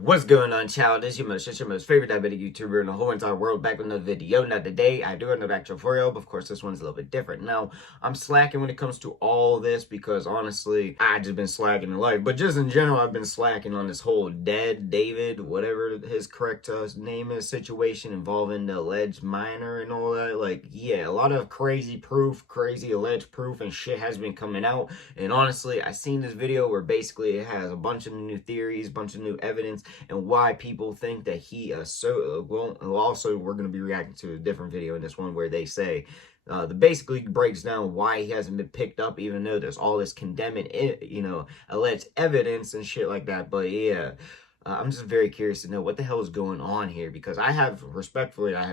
What's going on, child? This is your most favorite diabetic YouTuber in the whole entire world, back with another video. Now today I do another actual tutorial, but of course this one's a little bit different. Now I'm slacking when it comes to all this because honestly I just been slacking in life, but just in general I've been slacking on this whole David, whatever his correct name is, situation involving the alleged minor and all that. Like, yeah, a lot of crazy alleged proof and shit has been coming out. And honestly, I seen this video where basically it has a bunch of new theories, bunch of new evidence, and why people think that he also we're going to be reacting to a different video in this one where they say the basically breaks down why he hasn't been picked up, even though there's all this condemning, alleged evidence and shit like that. But yeah, I'm just very curious to know what the hell is going on here, because I have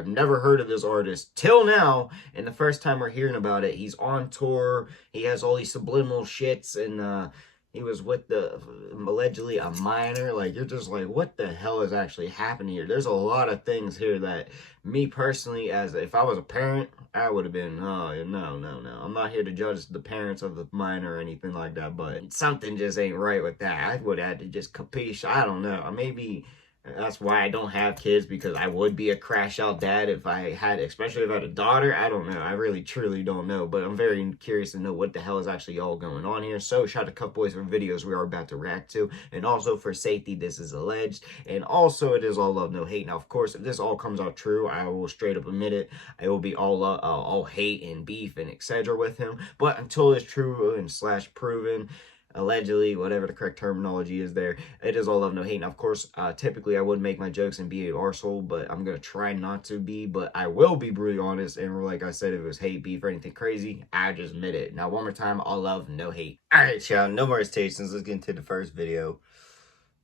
never heard of this artist till now, and the first time we're hearing about it, he's on tour, he has all these subliminal shits, and he was with allegedly a minor. Like, you're just like, what the hell is actually happening here? There's a lot of things here that me personally, as if I was a parent, I would have been, oh, no. I'm not here to judge the parents of the minor or anything like that, but something just ain't right with that. I would have had to just capiche. I don't know. Maybe that's why I don't have kids, because I would be a crash out dad if I had, especially if I had a daughter. I don't know. I really, truly don't know. But I'm very curious to know what the hell is actually all going on here. So shout out to Cup Boys for videos we are about to react to. And also for safety, this is alleged. And also it is all love, no hate. Now, of course, if this all comes out true, I will straight up admit it. It will be all hate and beef and etc. with him. But until it's true and / proven, allegedly, whatever the correct terminology is there, it is all love, no hate. Now, of course, typically I would make my jokes and be an arsehole, but I'm gonna try not to be. But I will be brutally honest, and like I said, if it was hate, beef, or anything crazy, I just admit it. Now, one more time, all love, no hate. All right, y'all, no more hesitations. Let's get into the first video.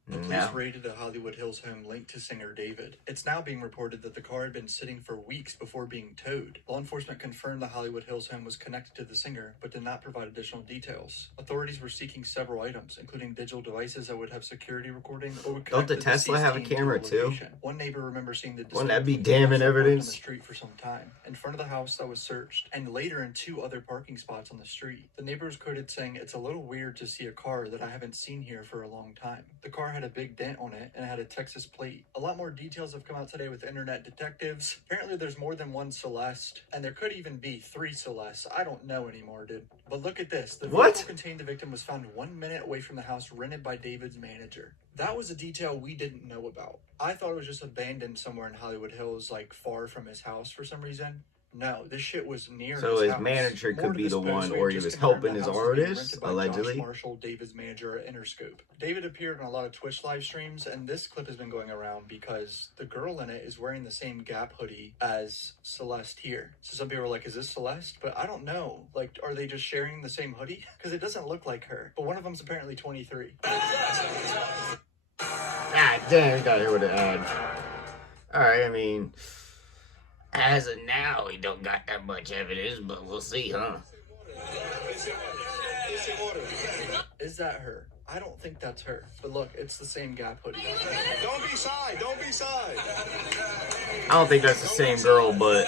The police raided a Hollywood Hills home linked to singer David. It's now being reported that the car had been sitting for weeks before being towed. Law enforcement confirmed the Hollywood Hills home was connected to the singer, but did not provide additional details. Authorities were seeking several items, including digital devices that would have security recording or would connect. Don't the Tesla have a camera too? One neighbor remembers seeing the wouldn't that be damning evidence on the street for some time, in front of the house that was searched, and later in 2 other parking spots on the street. The neighbor was quoted saying, "It's a little weird to see a car that I haven't seen here for a long time." The car had a big dent on it and it had a Texas plate. A lot more details have come out today with internet detectives. Apparently there's more than one Celeste, and there could even be 3 Celestes. I don't know anymore, dude. But look at this. The vehicle containing the victim was found 1 minute away from the house rented by David's manager. That was a detail we didn't know about. I thought it was just abandoned somewhere in Hollywood Hills, like far from his house for some reason. No, this shit was near so his house. manager could be the one, or he was helping his artist, allegedly. Josh Marshall, David's manager at Interscope. David appeared on a lot of Twitch live streams, and this clip has been going around because the girl in it is wearing the same Gap hoodie as Celeste here. So some people are like, is this Celeste? But I don't know. Like, are they just sharing the same hoodie? Because it doesn't look like her. But one of them's apparently 23. God damn, you got here with an ad. Alright, I mean, as of now, we don't got that much evidence, but we'll see, huh? Is that her? I don't think that's her. But look, it's the same Gap hoodie. Don't be shy. Don't be shy. I don't think that's the same girl, but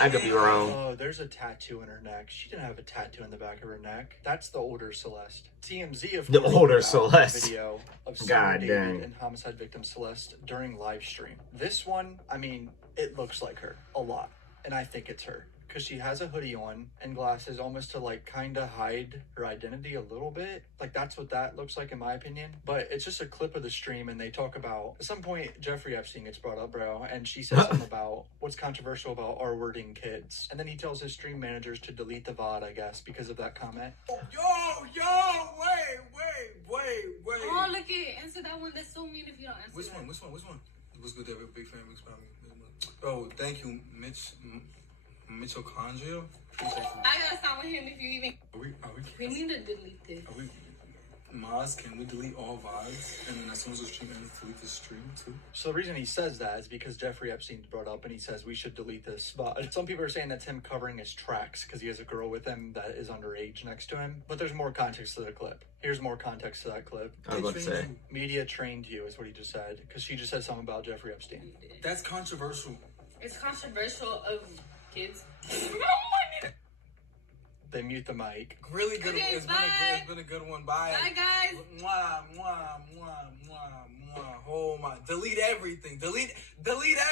I could be wrong. Oh, there's a tattoo in her neck. She didn't have a tattoo in the back of her neck. That's the older Celeste. TMZ, of the older Celeste. Video of God David dang. and homicide victim Celeste during live stream. This one, I mean, it looks like her a lot, and I think it's her because she has a hoodie on and glasses, almost to like kind of hide her identity a little bit. Like, that's what that looks like in my opinion. But it's just a clip of the stream, and they talk about, at some point Jeffrey Epstein gets brought up, bro, and she says something about what's controversial about R-wording kids, and then he tells his stream managers to delete the VOD, I guess, because of that comment. Yo, wait. Oh, look at answer that one. That's so mean if you don't answer. Which one? What's good, David? Big fan, big fan. Oh, thank you, Mitochondria. I gotta stop with him if you even. We need to delete this. Maz, can we delete all VODs? And then as soon as the stream ends, delete the stream too? So the reason he says that is because Jeffrey Epstein's brought up and he says we should delete this VOD. Some people are saying that's him covering his tracks because he has a girl with him that is underage next to him. But there's more context to the clip. Here's more context to that clip. I was about to say. Media trained you is what he just said, because she just said something about Jeffrey Epstein. That's controversial. It's controversial of kids. They mute the mic. Really good. Okay, it's been a good one. Bye. Bye, guys. Mwah, mwah, mwah, mwah, mwah. Oh my Delete everything. Delete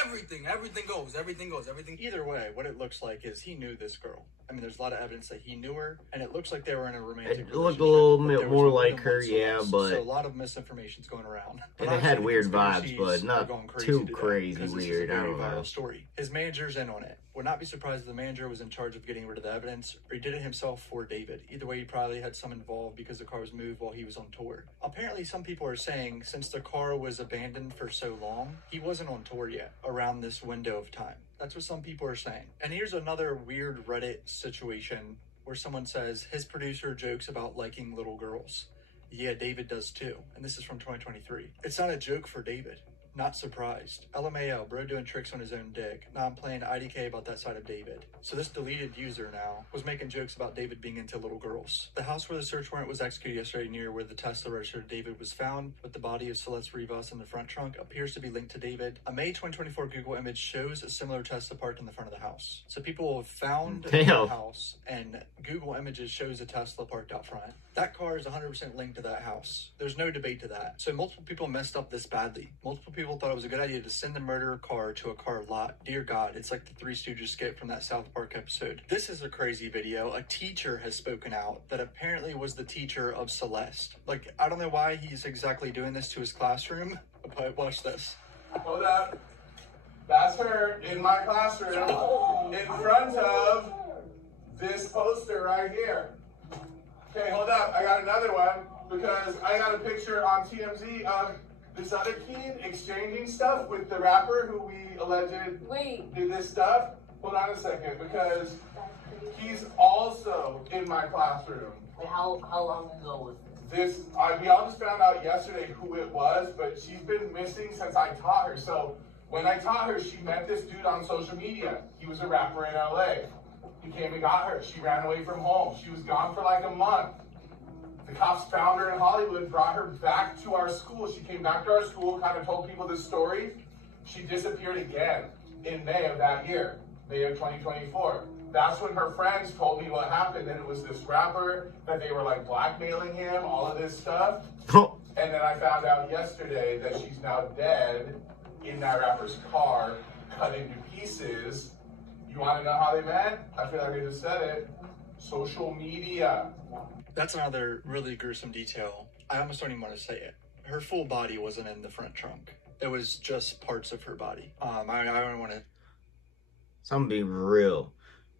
everything. Everything goes. Either way, what it looks like is he knew this girl. I mean, there's a lot of evidence that he knew her, and it looks like they were in a romantic It relationship. looked a little but bit there was more more like than her, one yeah, source, but so a lot of misinformation's going around. and But it had honestly, weird vibes, conspiracies but are not going crazy too today, crazy because this is a weird. I very don't know. viral story. His manager's in on it. Would not be surprised if the manager was in charge of getting rid of the evidence, or he did it himself for David. Either way, he probably had some involved because the car was moved while he was on tour. Apparently, some people are saying since the car was abandoned for so long, he wasn't on tour yet around this window of time. That's what some people are saying. And here's another weird Reddit situation where someone says his producer jokes about liking little girls. Yeah, David does too. And this is from 2023. It's not a joke for David. Not surprised. LMAO, bro doing tricks on his own dick. Now I'm playing IDK about that side of David. So this deleted user now was making jokes about David being into little girls. The house where the search warrant was executed yesterday, near where the Tesla registered David was found with the body of Celeste Rivas in the front trunk, appears to be linked to David. A May 2024 Google image shows a similar Tesla parked in the front of the house. So people have found the house, and Google Images shows a Tesla parked out front. That car is 100% linked to that house. There's no debate to that. So multiple people messed up this badly. Multiple people thought it was a good idea to send the murder car to a car lot. Dear God, it's like the Three Stooges skit from that South Park episode. This is a crazy video. A teacher has spoken out that apparently was the teacher of Celeste. Like, I don't know why he's exactly doing this to his classroom, but watch this. Hold up. That's her in my classroom in front of this poster right here. Okay, hold up. I got another one because I got a picture on TMZ of this other kid exchanging stuff with the rapper who we alleged did this stuff. Hold on a second, because he's also in my classroom. Wait, how long ago was this? We all just found out yesterday who it was, but she's been missing since I taught her. So when I taught her, she met this dude on social media. He was a rapper in LA. He came and got her. She ran away from home. She was gone for like a month. The cops found her in Hollywood, brought her back to our school. She came back to our school, kind of told people this story. She disappeared again in May of that year, May of 2024. That's when her friends told me what happened, and it was this rapper, that they were like blackmailing him, all of this stuff. And then I found out yesterday that she's now dead in that rapper's car, cut into pieces. You want to know how they met? I feel like I just said it. Social media. That's another really gruesome detail. I almost don't even want to say it. Her full body wasn't in the front trunk. It was just parts of her body. I don't want to... So I'm gonna be real.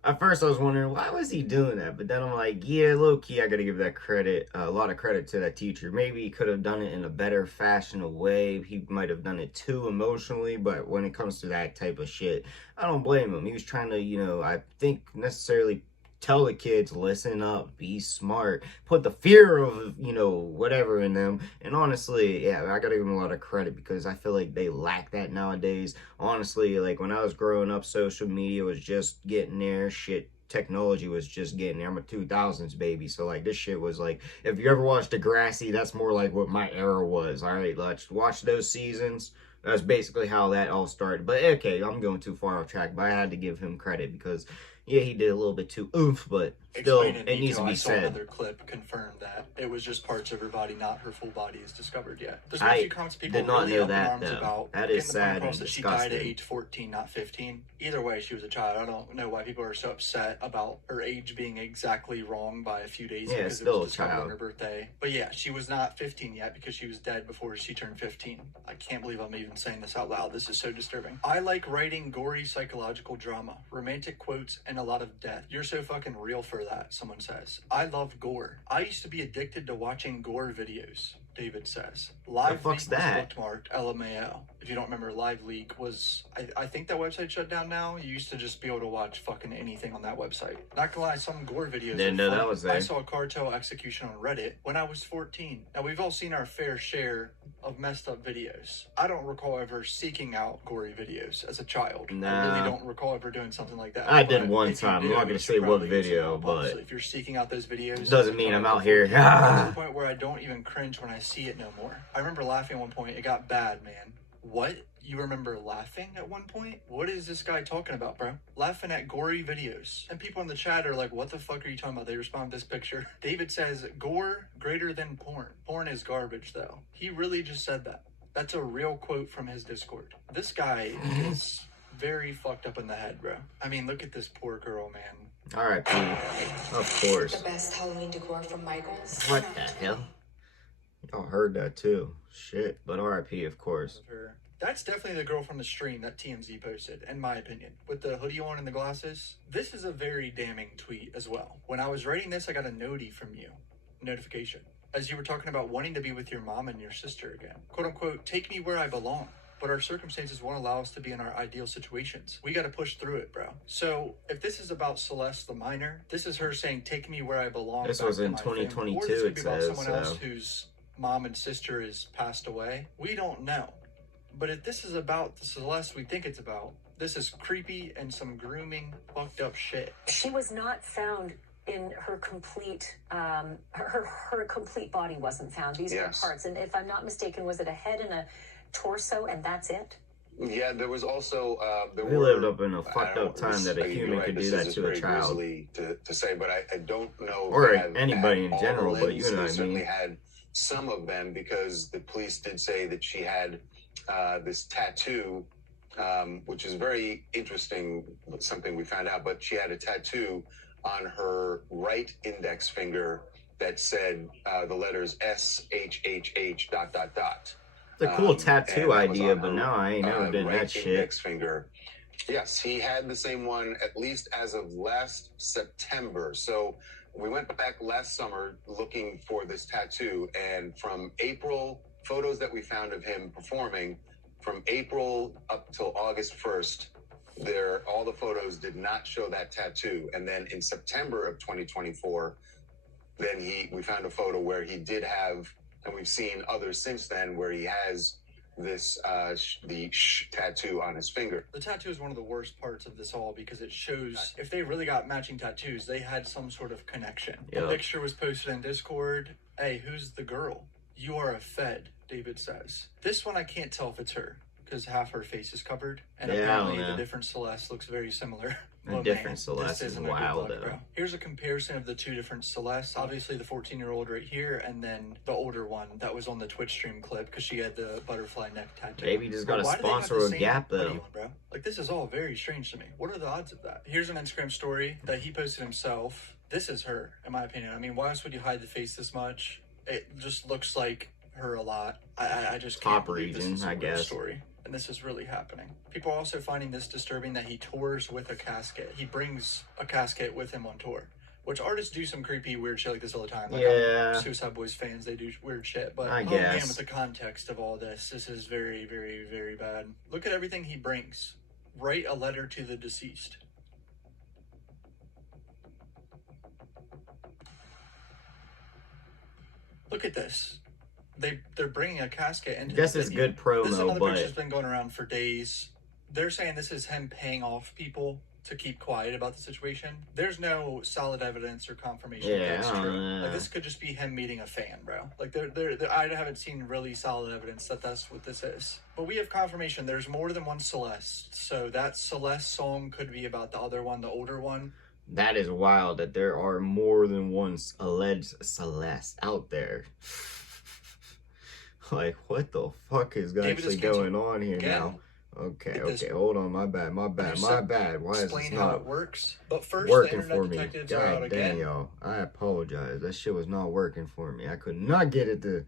At first I was wondering, why was he doing that? But then I'm like, yeah, low-key, I gotta give that credit, a lot of credit to that teacher. Maybe he could have done it in a better fashion or way. He might have done it too emotionally, but when it comes to that type of shit, I don't blame him. He was trying to, you know, I think necessarily tell the kids, listen up, be smart, put the fear of, you know, whatever in them. And honestly, yeah, I gotta give them a lot of credit because I feel like they lack that nowadays. Honestly, like when I was growing up, social media was just getting there. Shit, technology was just getting there. I'm a 2000s baby, so like this shit was like, if you ever watched Degrassi, that's more like what my era was. All right, let's watch those seasons. That's basically how that all started. But okay, I'm going too far off track, but I had to give him credit because yeah, he did a little bit too oomph, but still, it needs to be said. Another clip confirmed that it was just parts of her body, not her full body, is discovered yet. There's been a few comments people did not really know up in that, arms though. about. That is sad and that she died disgusting. at age 14, not 15. Either way, she was a child. I don't know why people are so upset about her age being exactly wrong by a few days, Yeah, because still it a was discovered child. on her birthday. But yeah, she was not 15 yet because she was dead before she turned 15. I can't believe I'm even saying this out loud. This is so disturbing. I like writing gory psychological drama, romantic quotes, and a lot of death. You're so fucking real for that, someone says. I love gore. I used to be addicted to watching gore videos, David says. Live fuck's Leak was that? bookmarked, LMAO. If you don't remember, Live Leak was, I think that website shut down now. You used to just be able to watch fucking anything on that website. Not gonna lie, some gore videos. Didn't know that was there. I saw a cartel execution on Reddit when I was 14. Now, we've all seen our fair share of messed up videos. I don't recall ever seeking out gory videos as a child. Nah. I really don't recall ever doing something like that. I did But one if you time. I'm do, not gonna you say should what probably use video, it. Honestly, but if you're seeking out those videos, doesn't mean I'm out here. to the point where I don't even cringe when I see it no more. I remember laughing at one point. It got bad, man. What? You remember laughing at one point? What is this guy talking about, bro? Laughing at gory videos. And people in the chat are like, what the fuck are you talking about? They respond to this picture. David says, gore greater than porn. Porn is garbage, though. He really just said that. That's a real quote from his Discord. This guy is very fucked up in the head, bro. I mean, look at this poor girl, man. R.I.P. Of course. The best Halloween decor from Michael's. What the hell? Y'all heard that too. Shit. But R.I.P. of course. That's definitely the girl from the stream that TMZ posted, in my opinion. With the hoodie on and the glasses. This is a very damning tweet as well. When I was writing this, I got a notification. As you were talking about wanting to be with your mom and your sister again. Quote unquote, take me where I belong. But our circumstances won't allow us to be in our ideal situations. We gotta push through it, bro. So, if this is about Celeste the minor, this is her saying, take me where I belong. This was in 2022, or this could be about says, someone else whose mom and sister is passed away. We don't know. But if this is about the Celeste we think it's about, this is creepy and some grooming, fucked up shit. She was not found in her complete, her complete body wasn't found. These were parts. And if I'm not mistaken, was it a head and a torso and that's it? Yeah, there was also, we lived up in a fucked up time that a human could do that to a child. To say, but I don't know. Or anybody in general, but you know what I mean. Certainly had some of them because the police did say that she had this tattoo, which is very interesting, something we found out, but she had a tattoo on her right index finger that said the letters SHHH ... It's a cool tattoo idea, but no, I ain't never done that shit. Index finger. Yes, he had the same one at least as of last September. So we went back last summer looking for this tattoo, and from April, photos that we found of him performing, from April up till August 1st, all the photos did not show that tattoo. And then in September of 2024, then we found a photo where he did have, and we've seen others since then, where he has this tattoo on his finger. The tattoo is one of the worst parts of this all because it shows if they really got matching tattoos, they had some sort of connection. Yep. The picture was posted in Discord. Hey, who's the girl? You are a Fed, David says. This one I can't tell if it's her because half her face is covered, and apparently the different Celeste looks very similar. A different Celeste is wild, though. Here's a comparison of the two different Celestes. Obviously, the 14-year-old right here, and then the older one that was on the Twitch stream clip because she had the butterfly neck tattoo. Baby just got a sponsor a Gap, though. Bro? Like, this is all very strange to me. What are the odds of that? Here's an Instagram story that he posted himself. This is her, in my opinion. I mean, why else would you hide the face this much? It just looks like her a lot. I just can't Top believe region, this is a I real guess. story. And this is really happening. People are also finding this disturbing that he tours with a casket. He brings a casket with him on tour, which artists do some creepy, weird shit like this all the time. Like, yeah. Suicide Boys fans, they do weird shit. But I oh guess. man, with the context of all this, this is very, very, very bad. Look at everything he brings. Write a letter to the deceased. Look at this. They're bringing a casket into This is good promo, this is another but picture that's been going around for days. They're saying this is him paying off people to keep quiet about the situation. There's no solid evidence or confirmation that that's true. Like, this could just be him meeting a fan, bro. Like, I haven't seen really solid evidence that that's what this is. But we have confirmation there's more than one Celeste. So that Celeste song could be about the other one, the older one. That is wild that there are more than one alleged Celeste out there. Like, what the fuck is actually going on here now? Okay, hold on, my bad. Why is this how not it works? But first, working the for me? detectives are out God again. damn, y'all. I apologize. That shit was not working for me. I could not get it to...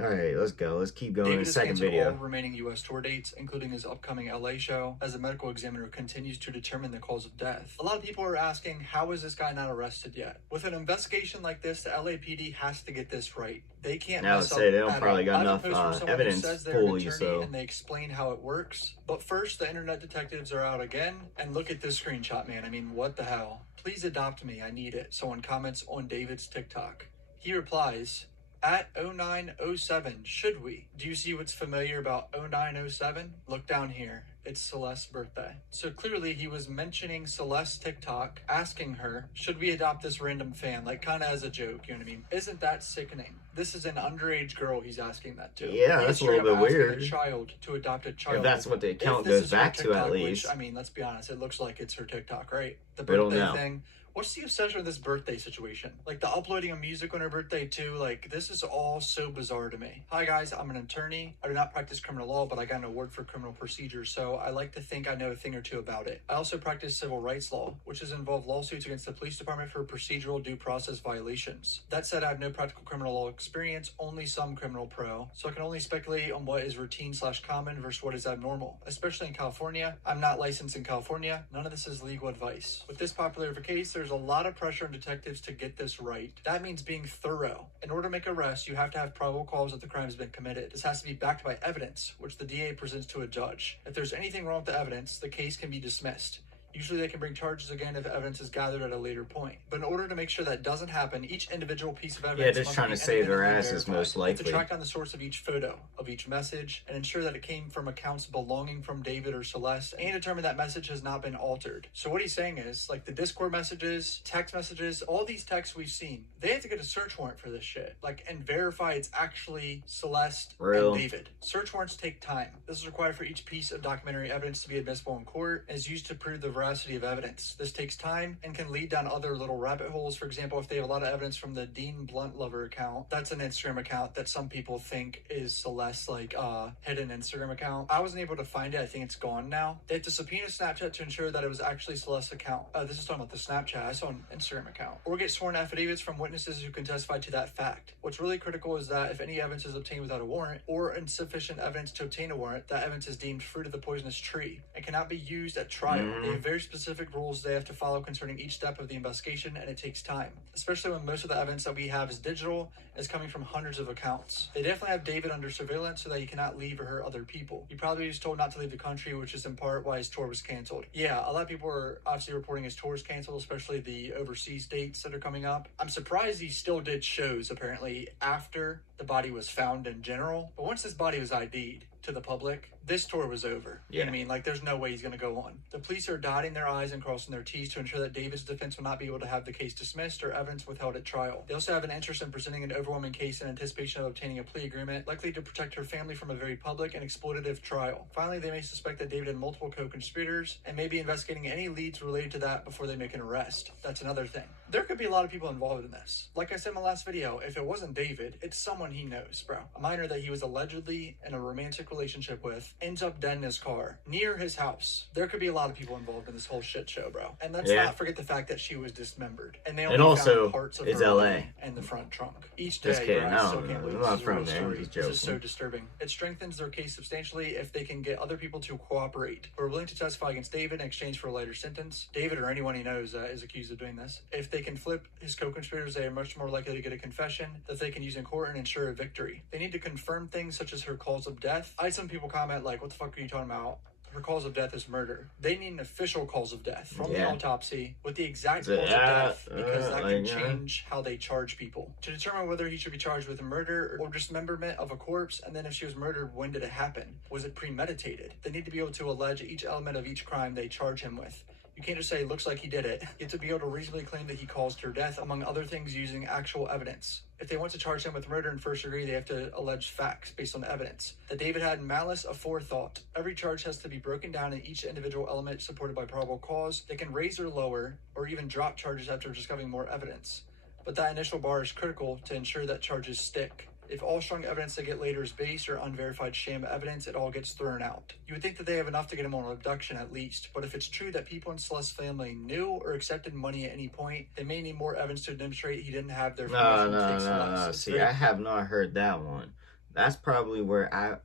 Alright, let's go. Let's keep going. David has Second canceled video. all remaining U.S. tour dates, including his upcoming LA show, as the medical examiner continues to determine the cause of death. A lot of people are asking, how is this guy not arrested yet? With an investigation like this, the LAPD has to get this right. They can't mess up. They don't probably got enough evidence to fool you, so... And they explain how it works. But first, the internet detectives are out again, and look at this screenshot, man. I mean, what the hell? Please adopt me. I need it. Someone comments on David's TikTok. He replies... At 0907, should we? Do you see what's familiar about 0907? Look down here. It's Celeste's birthday. So clearly he was mentioning Celeste's TikTok, asking her, should we adopt this random fan? Like, kind of as a joke, you know what I mean? Isn't that sickening? This is an underage girl he's asking that to. Yeah, that's a little bit weird. A child to adopt a child. If that's what the account goes back to, at least. Which, I mean, let's be honest, it looks like it's her TikTok, right? The We don't birthday know. thing. What's the obsession with this birthday situation? Like the uploading of music on her birthday too, like this is all so bizarre to me. Hi guys, I'm an attorney. I do not practice criminal law, but I got an award for criminal procedure, so I like to think I know a thing or two about it. I also practice civil rights law, which has involved lawsuits against the police department for procedural due process violations. That said, I have no practical criminal law experience, only some criminal pro, so I can only speculate on what is routine/common versus what is abnormal. Especially in California, I'm not licensed in California. None of this is legal advice. With this popular of a case, there's a lot of pressure on detectives to get this right. That means being thorough. In order to make arrests, you have to have probable cause that the crime has been committed. This has to be backed by evidence, which the DA presents to a judge. If there's anything wrong with the evidence, the case can be dismissed. Usually they can bring charges again if evidence is gathered at a later point. But in order to make sure that doesn't happen, each individual piece of evidence they're trying to save their asses most likely. To track down the source of each photo, of each message, and ensure that it came from accounts belonging from David or Celeste, and determine that message has not been altered. So what he's saying is, like the Discord messages, text messages, all these texts we've seen, they have to get a search warrant for this shit. Like, and verify it's actually Celeste and David. Search warrants take time. This is required for each piece of documentary evidence to be admissible in court, and is used to prove the veracity of evidence. This takes time and can lead down other little rabbit holes. For example, if they have a lot of evidence from the Dean Blunt Lover account, that's an Instagram account that some people think is Celeste's like hidden Instagram account. I wasn't able to find it. I think it's gone now. They have to subpoena Snapchat to ensure that it was actually Celeste's account. This is talking about the Snapchat. I saw an Instagram account. Or get sworn affidavits from witnesses who can testify to that fact. What's really critical is that if any evidence is obtained without a warrant or insufficient evidence to obtain a warrant, that evidence is deemed fruit of the poisonous tree and cannot be used at trial. They have very specific rules they have to follow concerning each step of the investigation, and it takes time, especially when most of the evidence that we have is digital, is coming from hundreds of accounts. They definitely have David under surveillance so that he cannot leave or hurt other people. He probably was told not to leave the country, which is in part why his tour was canceled. Yeah, a lot of people are obviously reporting his tour is canceled, especially the overseas dates that are coming up. I'm surprised he still did shows apparently after the body was found in general, but once this body was ID'd to the public, this tour was over. You know what I mean? Like, there's no way he's going to go on. The police are dotting their I's and crossing their T's to ensure that David's defense will not be able to have the case dismissed or evidence withheld at trial. They also have an interest in presenting an overwhelming case in anticipation of obtaining a plea agreement, likely to protect her family from a very public and exploitative trial. Finally, they may suspect that David had multiple co-conspirators and may be investigating any leads related to that before they make an arrest. That's another thing. There could be a lot of people involved in this. Like I said in my last video, if it wasn't David, it's someone he knows, bro. A minor that he was allegedly in a romantic relationship with ends up dead in his car near his house. There could be a lot of people involved in this whole shit show, bro. And let's not forget the fact that she was dismembered, and they only found parts of her LA and the front trunk. Each Just day, kidding. bro, I still can't believe this is a real story. This is so disturbing. It strengthens their case substantially if they can get other people to cooperate who are willing to testify against David in exchange for a lighter sentence. David or anyone he knows is accused of doing this. If they can flip his co-conspirators, they are much more likely to get a confession that they can use in court and ensure a victory. They need to confirm things such as her cause of death. I had some people comment like, what the fuck are you talking about? Her cause of death is murder. They need an official cause of death from the autopsy with the exact cause of death, because that can change how they charge people. To determine whether he should be charged with murder or dismemberment of a corpse, and then if she was murdered, when did it happen? Was it premeditated? They need to be able to allege each element of each crime they charge him with. You can't just say, looks like he did it. You have to be able to reasonably claim that he caused her death, among other things, using actual evidence. If they want to charge him with murder in first degree, they have to allege facts based on evidence. That David had malice aforethought. Every charge has to be broken down in each individual element supported by probable cause. They can raise or lower, or even drop charges after discovering more evidence. But that initial bar is critical to ensure that charges stick. If all strong evidence they get later is base or unverified sham evidence, it all gets thrown out. You would think that they have enough to get him on abduction at least, but if it's true that people in Celeste's family knew or accepted money at any point, they may need more evidence to demonstrate he didn't have their No. See, I have not heard that one. That's probably where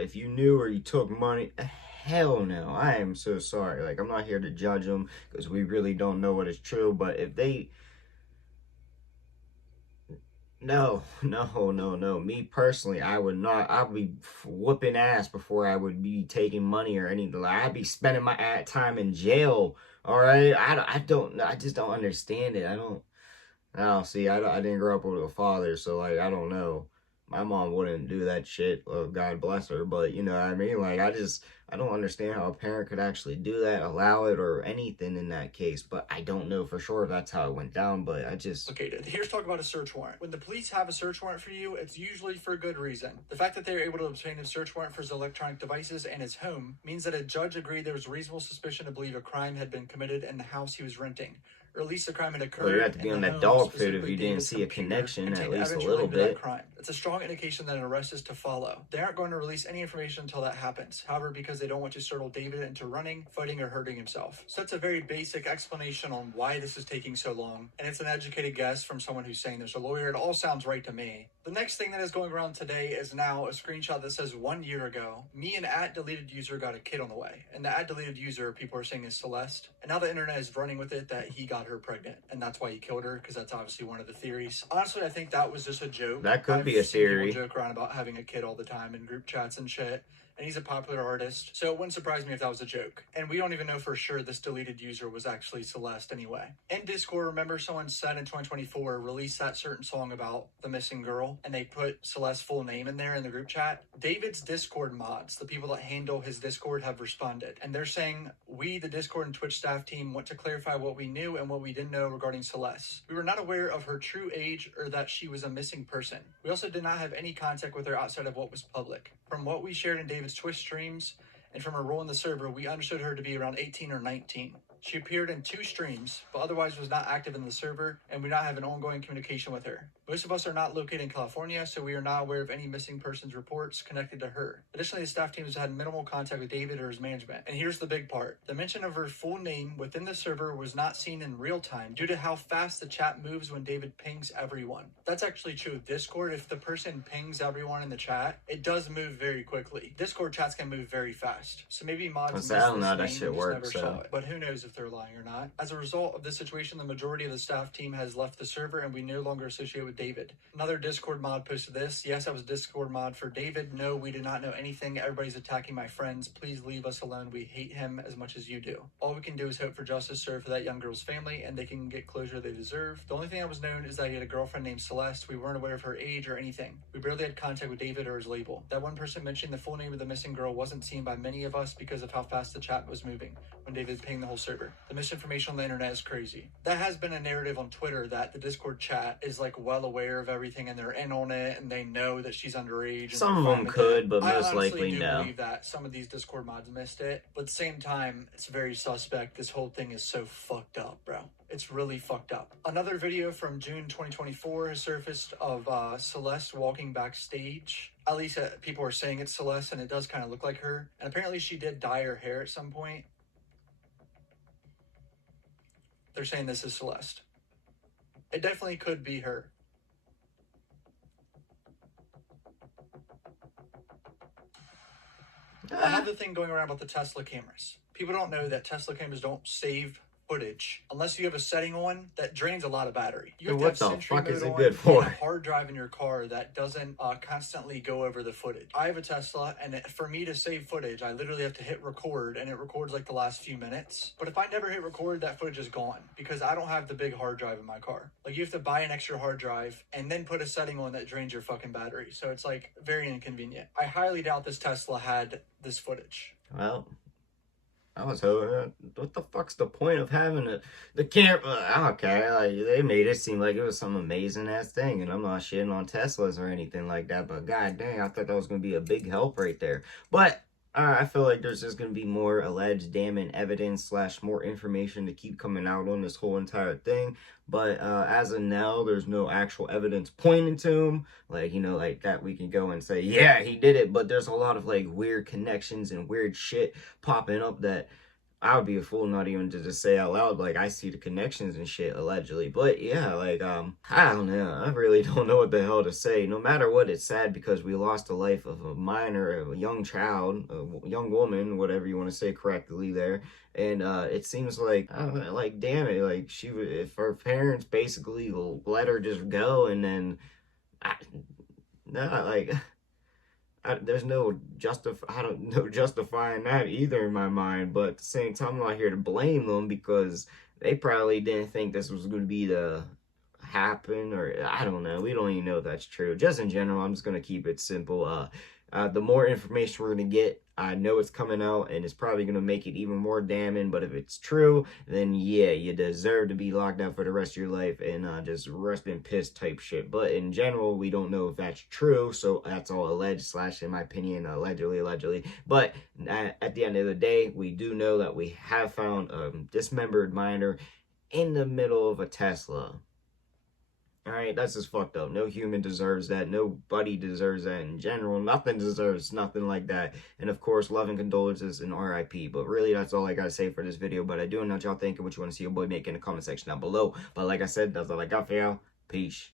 if you knew or you took money, hell no. I am so sorry. Like, I'm not here to judge them because we really don't know what is true, but if they... No. Me personally, I would not. I'd be whooping ass before I would be taking money or anything. Like, I'd be spending my time in jail. All right, I just don't understand it. I didn't grow up with a father, so like I don't know. My mom wouldn't do that shit. God bless her, but you know what I mean. Like I don't understand how a parent could actually do that, allow it, or anything in that case. But I don't know for sure if that's how it went down. But I just... Okay, here's talk about a search warrant. When the police have a search warrant for you, it's usually for a good reason. The fact that they were able to obtain a search warrant for his electronic devices and his home means that a judge agreed there was reasonable suspicion to believe a crime had been committed in the house he was renting, or at least the crime had occurred. Well, you have to be in on the that home, dog food if specifically you didn't David's see a computer, connection, at contained least a evidence little related to that bit. crime. It's a strong indication that an arrest is to follow. They aren't going to release any information until that happens. However, because they don't want to startle David into running, fighting, or hurting himself. So that's a very basic explanation on why this is taking so long, and it's an educated guess from someone who's saying there's a lawyer. It all sounds right to me. The next thing that is going around today is now a screenshot that says 1 year ago, me and @deleted_user got a kid on the way. And the @deleted_user, people are saying is Celeste. And now the internet is running with it that he got her pregnant. And that's why he killed her, because that's obviously one of the theories. Honestly, I think that was just a joke. That could be a theory. People joke around about having a kid all the time in group chats and shit. And he's a popular artist, so it wouldn't surprise me if that was a joke. And we don't even know for sure this deleted user was actually Celeste anyway. In Discord, remember someone said in 2024, release that certain song about the missing girl, and they put Celeste's full name in there in the group chat. David's Discord mods, the people that handle his Discord, have responded. And they're saying, we, the Discord and Twitch staff team, want to clarify what we knew and what we didn't know regarding Celeste. We were not aware of her true age or that she was a missing person. We also did not have any contact with her outside of what was public. From what we shared in David's Twitch streams and from her role in the server, we understood her to be around 18 or 19. She appeared in 2 streams, but otherwise was not active in the server, and we do not have an ongoing communication with her. Most of us are not located in California, so we are not aware of any missing persons reports connected to her. Additionally, the staff team has had minimal contact with David or his management. And here's the big part. The mention of her full name within the server was not seen in real time due to how fast the chat moves when David pings everyone. That's actually true with Discord. If the person pings everyone in the chat, it does move very quickly. Discord chats can move very fast. So maybe mods I don't know how that shit works, never saw it. But who knows if they're lying or not. As a result of this situation, the majority of the staff team has left the server and we no longer associate with David. Another Discord mod posted this. Yes, I was a Discord mod for David. No, we did not know anything. Everybody's attacking my friends. Please leave us alone. We hate him as much as you do. All we can do is hope for justice served for that young girl's family and they can get closure they deserve. The only thing that was known is that he had a girlfriend named Celeste. We weren't aware of her age or anything. We barely had contact with David or his label. That one person mentioning the full name of the missing girl wasn't seen by many of us because of how fast the chat was moving when David pinged the whole server. The misinformation on the internet is crazy. That has been a narrative on Twitter that the Discord chat is like well aware of everything and they're in on it and they know that she's underage. Some of them could, but most likely no. I no. believe that some of these Discord mods missed it, but at the same time, it's very suspect. This whole thing is so fucked up, bro. It's really fucked up. Another video from June 2024 has surfaced of Celeste walking backstage. At least people are saying it's Celeste, and it does kind of look like her. And apparently she did dye her hair at some point. They're saying this is Celeste. It definitely could be her. Another thing going around about the Tesla cameras. People don't know that Tesla cameras don't save footage unless you have a setting on that drains a lot of battery. You have what to have the Sentry fuck is mode it on good for? and a hard drive in your car that doesn't constantly go over the footage. I have a Tesla, and for me to save footage, I literally have to hit record, and it records like the last few minutes. But if I never hit record, that footage is gone because I don't have the big hard drive in my car. Like, you have to buy an extra hard drive and then put a setting on that drains your fucking battery. So it's like very inconvenient. I highly doubt this Tesla had this footage. Well, I was hoping, what the fuck's the point of having the camera? Okay, like, they made it seem like it was some amazing ass thing, and I'm not shitting on Teslas or anything like that, but god dang, I thought that was going to be a big help right there. But I feel like there's just going to be more alleged damning evidence / more information to keep coming out on this whole entire thing. But as of now, there's no actual evidence pointing to him. Like, you know, like that we can go and say, yeah, he did it. But there's a lot of like weird connections and weird shit popping up that I would be a fool not even to just say out loud, like, I see the connections and shit, allegedly. But, yeah, like, I don't know. I really don't know what the hell to say. No matter what, it's sad because we lost the life of a minor, a young child, a young woman, whatever you want to say correctly there. And it seems like, I don't know, like, damn it, like, if her parents basically let her just go, and then, there's no justifying that either in my mind, but at the same time, I'm not here to blame them because they probably didn't think this was going to be the happen, or I don't know. We don't even know if that's true. Just in general, I'm just going to keep it simple. The more information we're going to get, I know it's coming out, and it's probably going to make it even more damning, but if it's true, then yeah, you deserve to be locked up for the rest of your life and just rest in piss type shit. But in general, we don't know if that's true, so that's all alleged / in my opinion, allegedly. But at the end of the day, we do know that we have found a dismembered minor in the middle of a Tesla. Alright, that's just fucked up. No human deserves that. Nobody deserves that in general. Nothing deserves nothing like that. And of course, love and condolences and RIP. But really, that's all I gotta say for this video. But I do know what y'all think and what you want to see your boy make in the comment section down below. But like I said, that's all I got for y'all. Peace.